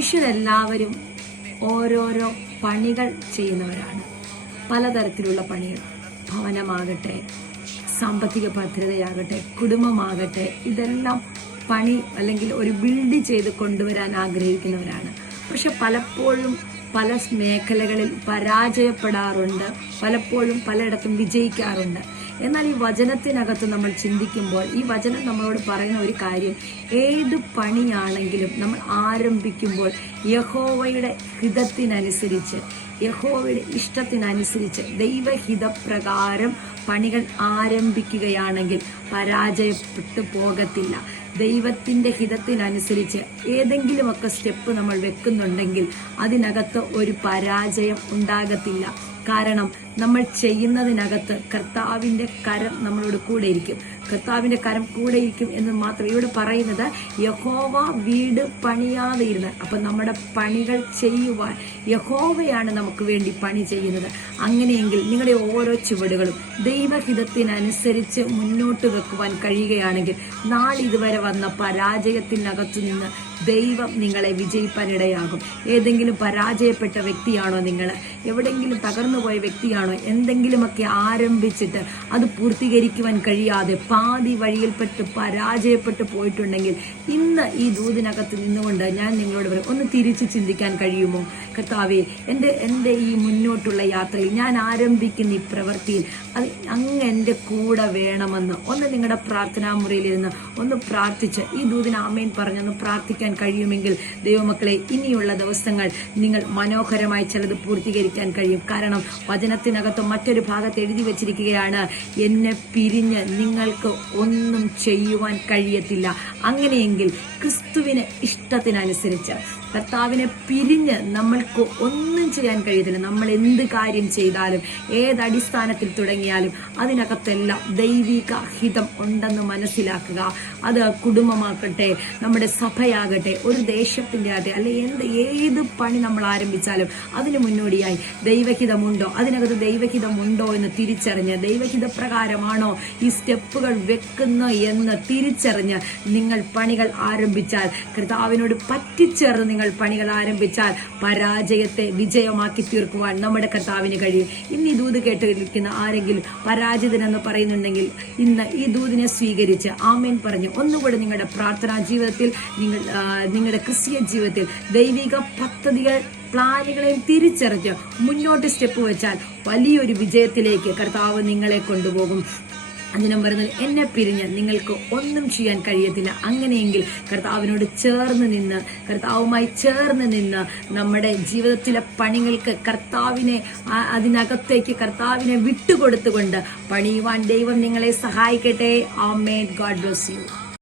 മനുഷ്യരെല്ലാവരും ഓരോരോ പണികൾ ചെയ്യുന്നവരാണ്. പലതരത്തിലുള്ള പണികൾ, ഭവനമാകട്ടെ, സാമ്പത്തിക ഭദ്രതയാകട്ടെ, കുടുംബമാകട്ടെ, ഇതെല്ലാം പണി അല്ലെങ്കിൽ ഒരു ബിൽഡ് ചെയ്ത് കൊണ്ടുവരാൻ ആഗ്രഹിക്കുന്നവരാണ്. പക്ഷെ പലപ്പോഴും പല മേഖലകളിൽ പരാജയപ്പെടാറുണ്ട്, പലപ്പോഴും പലയിടത്തും വിജയിക്കാറുണ്ട്. എന്നാൽ ഈ വചനത്തിനകത്ത് നമ്മൾ ചിന്തിക്കുമ്പോൾ ഈ വചനം നമ്മളോട് പറയുന്ന ഒരു കാര്യം, ഏത് പണിയാണെങ്കിലും നമ്മൾ ആരംഭിക്കുമ്പോൾ യഹോവയുടെ ഹിതത്തിനനുസരിച്ച്, യഹോവയുടെ ഇഷ്ടത്തിനനുസരിച്ച്, ദൈവഹിതപ്രകാരം പണികൾ ആരംഭിക്കുകയാണെങ്കിൽ പരാജയപ്പെട്ടു പോകത്തില്ല. ദൈവത്തിൻ്റെ ഹിതത്തിനനുസരിച്ച് ഏതെങ്കിലുമൊക്കെ സ്റ്റെപ്പ് നമ്മൾ വെക്കുന്നുണ്ടെങ്കിൽ അതിനകത്ത് ഒരു പരാജയം ഉണ്ടാകത്തില്ല. കാരണം നമ്മൾ ചെയ്യുന്നതിനകത്ത് കർത്താവിൻ്റെ കരം നമ്മളോട് കൂടെ ഇരിക്കും. കർത്താവിൻ്റെ കരം കൂടെ ഇരിക്കും എന്ന് മാത്രം ഇവിടെ പറയുന്നത്, യഹോവ വീട് പണിയാതെ ഇരുന്ന്. അപ്പം നമ്മുടെ പണികൾ ചെയ്യുവാൻ യഹോവയാണ് നമുക്ക് വേണ്ടി പണി ചെയ്യുന്നത്. അങ്ങനെയെങ്കിൽ നിങ്ങളുടെ ഓരോ ചുവടുകളും ദൈവഹിതത്തിനനുസരിച്ച് മുന്നോട്ട് വെക്കുവാൻ കഴിയുകയാണെങ്കിൽ നാളിതുവരെ വന്ന പരാജയത്തിനകത്തു നിന്ന് ദൈവം നിങ്ങളെ വിജയിപ്പാനിടയാകും. ഏതെങ്കിലും പരാജയപ്പെട്ട വ്യക്തിയാണോ നിങ്ങൾ? എവിടെയെങ്കിലും തകർന്നുപോയ വ്യക്തിയാണോ? എന്തെങ്കിലുമൊക്കെ ആരംഭിച്ചിട്ട് അത് പൂർത്തീകരിക്കുവാൻ കഴിയാതെ പാതി വഴിയിൽപ്പെട്ട് പരാജയപ്പെട്ടു പോയിട്ടുണ്ടെങ്കിൽ ഇന്ന് ഈ ദൂതിനകത്ത് നിന്നുകൊണ്ട് ഞാൻ നിങ്ങളോട് പറയും, ഒന്ന് തിരിച്ച് ചിന്തിക്കാൻ കഴിയുമോ? കർത്താവേ, എൻ്റെ ഈ മുന്നോട്ടുള്ള യാത്രയിൽ ഞാൻ ആരംഭിക്കുന്ന ഈ പ്രവൃത്തിയിൽ അത് അങ്ങ് എൻ്റെ കൂടെ വേണമെന്ന് ഒന്ന് നിങ്ങളുടെ പ്രാർത്ഥനാ മുറിയിലിരുന്ന് ഒന്ന് പ്രാർത്ഥിച്ച് ഈ ദൂതിന് ആമേൻ പറഞ്ഞൊന്ന് പ്രാർത്ഥിക്കാൻ കഴിയുമെങ്കിൽ ദൈവമക്കളെ, ഇനിയുള്ള ദിവസങ്ങൾ നിങ്ങൾ മനോഹരമായി ചിലത് പൂർത്തീകരിക്കാൻ കഴിയും. കാരണം വചനത്തിനകത്ത് മറ്റൊരു ഭാഗത്ത് എഴുതി വച്ചിരിക്കുകയാണ്, എന്നെ പിരിഞ്ഞ് നിങ്ങൾക്ക് ഒന്നും ചെയ്യുവാൻ കഴിയത്തില്ല. അങ്ങനെയെങ്കിൽ ക്രിസ്തുവിന് ഇഷ്ടത്തിനനുസരിച്ച് കർത്താവിനെ പിരിഞ്ഞ് നമ്മൾക്ക് ഒന്നും ചെയ്യാൻ കഴിയത്തില്ല. നമ്മൾ എന്ത് കാര്യം ചെയ്താലും ഏതടിസ്ഥാനത്തിൽ തുടങ്ങിയാലും അതിനകത്തെല്ലാം ദൈവിക ഹിതം ഉണ്ടെന്ന് മനസ്സിലാക്കുക. അത് കുടുംബമാകട്ടെ, നമ്മുടെ സഭയാകട്ടെ, ഒരു ദേശത്തിൻ്റെ ആകട്ടെ, അല്ലെ ഏത് പണി നമ്മൾ ആരംഭിച്ചാലും അതിന് മുന്നോടിയായി ദൈവഹിതമുണ്ടോ, അതിനകത്ത് ദൈവഹിതമുണ്ടോ എന്ന് തിരിച്ചറിഞ്ഞ്, ദൈവഹിതപ്രകാരമാണോ ഈ സ്റ്റെപ്പുകൾ വെക്കുന്നു എന്ന് തിരിച്ചറിഞ്ഞ് നിങ്ങൾ പണികൾ ആരംഭിച്ചാൽ, കർത്താവിനോട് പറ്റിച്ചേർന്ന് നിങ്ങൾ പണികൾ ആരംഭിച്ചാൽ പരാജയത്തെ വിജയമാക്കി തീർക്കുവാൻ നമ്മുടെ കർത്താവിന് കഴിയും. ഇന്ന് ഈ ദൂത് കേട്ടിരിക്കുന്ന ആരെങ്കിലും പരാജിതനെന്ന് പറയുന്നുണ്ടെങ്കിൽ ഇന്ന് ഈ ദൂതിനെ സ്വീകരിച്ച് ആമേൻ പറഞ്ഞ് ഒന്നുകൂടെ നിങ്ങളുടെ പ്രാർത്ഥനാ ജീവിതത്തിൽ, നിങ്ങളുടെ ക്രിസ്തീയ ജീവിതത്തിൽ ദൈവിക പദ്ധതികൾ, പ്ലാനുകളെയും തിരിച്ചറിഞ്ഞ് മുന്നോട്ട് സ്റ്റെപ്പ് വെച്ചാൽ വലിയൊരു വിജയത്തിലേക്ക് കർത്താവ് നിങ്ങളെ കൊണ്ടുപോകും. അതിനും പറയുന്നത്, എന്നെ പിരിഞ്ഞ് നിങ്ങൾക്ക് ഒന്നും ചെയ്യാൻ കഴിയത്തില്ല. അങ്ങനെയെങ്കിൽ കർത്താവിനോട് ചേർന്ന് നിന്ന്, കർത്താവുമായി ചേർന്ന് നിന്ന് നമ്മുടെ ജീവിതത്തിലെ പണികൾക്ക് അതിനകത്തേക്ക് കർത്താവിനെ വിട്ടുകൊടുത്തുകൊണ്ട് പണിയുവാൻ ദൈവം നിങ്ങളെ സഹായിക്കട്ടെ. ആമേൻ. God bless U.